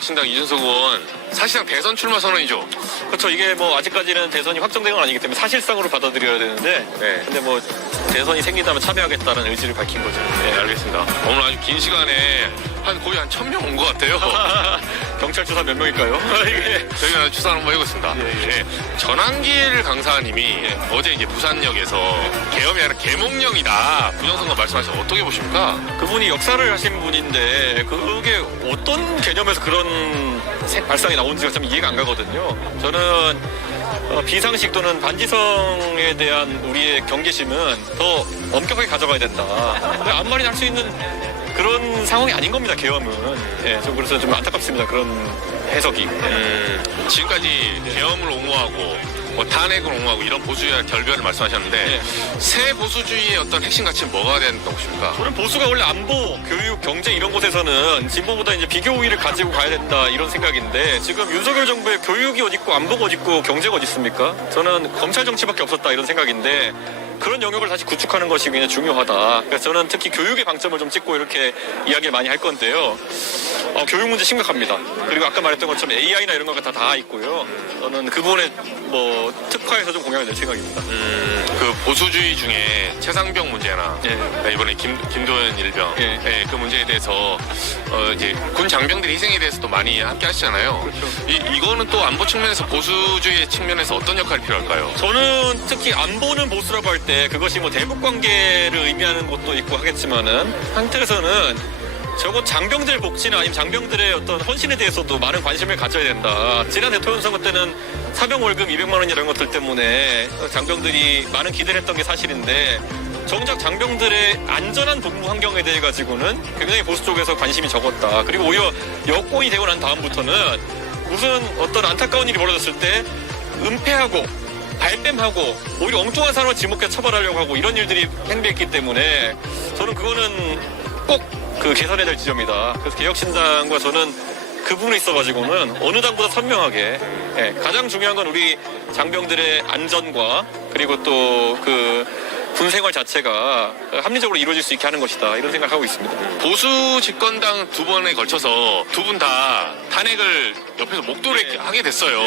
개혁신당 이준석 의원 사실상 대선 출마 선언이죠. 그렇죠. 이게 뭐 아직까지는 대선이 확정된 건 아니기 때문에 사실상으로 받아들여야 되는데, 네. 근데 뭐 대선이 생긴다면 참여하겠다는 의지를 밝힌 거죠. 네, 알겠습니다. 오늘 아주 긴 시간에 거의 한 1000명 온 것 같아요. 경찰 조사 몇 명일까요? 네, 저희가 추산 한번 해보겠습니다. 네. 전환길 강사님이 어제 이제 부산역에서 계엄이 아니라 계몽령이다 부정선거 말씀하셔서 어떻게 보십니까? 그분이 역사를 하신 분인데 그게 어떤 개념에서 그런 발상이 나온지가 참 이해가 안 가거든요. 저는 비상식 또는 반지성에 대한 우리의 경계심은 더 엄격하게 가져가야 된다. 아무 말이나 할 수 있는 그런 상황이 아닌 겁니다, 계엄은. 예, 좀 그래서 좀 안타깝습니다, 그런 해석이. 지금까지 계엄을 옹호하고 뭐 탄핵을 옹호하고 이런 보수주의와 결별을 말씀하셨는데 새 보수주의의 어떤 핵심 가치는 뭐가 된다고 보십니까? 저는 보수가 원래 안보, 교육, 경제 이런 곳에서는 진보보다 이제 비교 우위를 가지고 가야 된다 이런 생각인데 지금 윤석열 정부의 교육이 어디 있고 안보가 어디 있고 경제가 어디 있습니까? 저는 검찰 정치밖에 없었다 이런 생각인데 그런 영역을 다시 구축하는 것이 굉장히 중요하다. 그래서 저는 특히 교육의 방점을 좀 찍고 이렇게 이야기를 많이 할 건데요. 교육 문제 심각합니다. 그리고 아까 말했던 것처럼 AI나 이런 것가 다 있고요. 저는 그 부분에 뭐 특화해서 좀 공약을 낼 생각입니다. 그 보수주의 중에 최상병 문제나 이번에 김도현 일병 그 문제에 대해서 이제 군 장병들의 희생에 대해서도 많이 함께 하시잖아요. 그렇죠. 이거는 또 안보 측면에서 보수주의 측면에서 어떤 역할이 필요할까요? 저는 특히 안보는 보수라고 할 때 그것이 뭐 대북 관계를 의미하는 것도 있고 하겠지만은 한편에서는 적어도 장병들 복지나 아니면 장병들의 어떤 헌신에 대해서도 많은 관심을 가져야 된다. 지난 대통령 선거 때는 사병 월급 200만 원 이런 것들 때문에 장병들이 많은 기대를 했던 게 사실인데 정작 장병들의 안전한 복무 환경에 대해 가지고는 굉장히 보수 쪽에서 관심이 적었다. 그리고 오히려 여권이 되고 난 다음부터는 무슨 어떤 안타까운 일이 벌어졌을 때 은폐하고 발뺌하고 오히려 엉뚱한 사람을 지목해 처벌하려고 하고 이런 일들이 행비했기 때문에 저는 그거는 꼭 그 개선해야 될 지점이다. 그래서 개혁신당과 저는 그 부분에 있어가지고는 어느 당보다 선명하게 가장 중요한 건 우리 장병들의 안전과 그리고 또 그 군생활 자체가 합리적으로 이루어질 수 있게 하는 것이다. 이런 생각을 하고 있습니다. 보수 집권당 두 번에 걸쳐서 두 분 다 탄핵을 옆에서 목도를 하게 됐어요.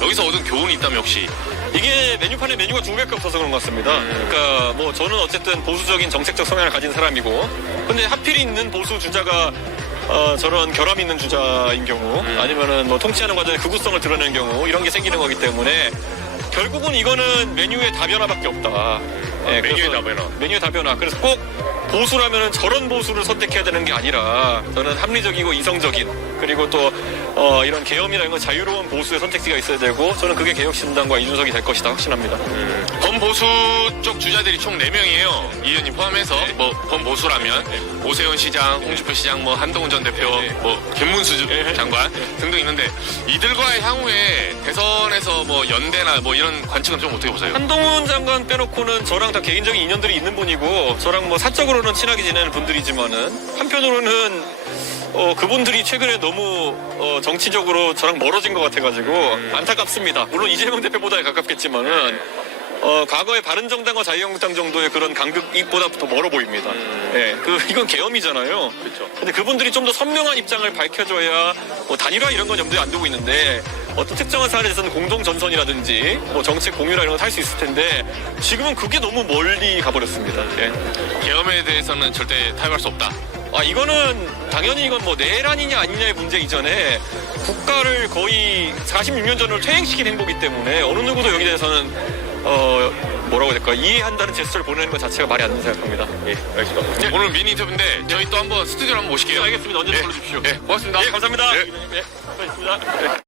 여기서 얻은 교훈이 있다면 혹시? 이게 메뉴판에 메뉴가 두 개밖에 없어서 그런 것 같습니다. 그러니까 뭐 저는 어쨌든 보수적인 정책적 성향을 가진 사람이고 근데 하필 있는 보수 주자가 저런 결함 있는 주자인 경우 아니면은 뭐 통치하는 과정에 극우성을 드러내는 경우 이런 게 생기는 거기 때문에 결국은 이거는 메뉴의 다변화밖에 없다. 메뉴의 다변화. 메뉴의 다변화. 그래서 꼭 보수라면은 저런 보수를 선택해야 되는 게 아니라 저는 합리적이고 이성적인 그리고 또 이런 계엄이라는 건 자유로운 보수의 선택지가 있어야 되고 저는 그게 개혁신당과 이준석이 될 것이다 확신합니다. 범보수 쪽 주자들이 총 4명이에요. 이 의원님 포함해서 뭐 범보수라면 오세훈 시장, 홍준표 시장, 뭐 한동훈 전 대표, 뭐 김문수 장관 등등 있는데 이들과의 향후에 대선에서 뭐 연대나 뭐 이런 관측은 좀 어떻게 보세요? 한동훈 장관 빼놓고는 저랑 다 개인적인 인연들이 있는 분이고 저랑 뭐 사적으로는 친하게 지내는 분들이지만은 한편으로는 그분들이 최근에 너무 정치적으로 저랑 멀어진 것 같아가지고 안타깝습니다. 물론 이재명 대표보다 가깝겠지만은 과거의 바른정당과 자유한국당 정도의 그런 간극입보다 더 멀어 보입니다. 이건 계엄이잖아요. 그렇죠. 근데 그분들이 좀 더 선명한 입장을 밝혀줘야 뭐 단일화 이런 건 염두에 안 두고 있는데 어떤 특정한 사안에 대해서는 공동 전선이라든지 뭐 정책 공유나 이런 거 할 수 있을 텐데 지금은 그게 너무 멀리 가버렸습니다. 계엄에 대해서는 절대 타협할 수 없다. 이거는 당연히 이건 뭐 내란이냐 아니냐의 문제 이전에 국가를 거의 46년 전으로 퇴행시킨 행보이기 때문에 어느 누구도 여기 대해서는 뭐라고 해야 될까 이해한다는 제스처를 보내는 것 자체가 말이 안 된다고 생각합니다. 알겠습니다. 오늘 미니 인터뷰인데 저희 또 한번 스튜디오로 한번 모실게요. 알겠습니다. 언제든 불러주십시오. 고맙습니다. 감사합니다. 네. 수고하셨습니다.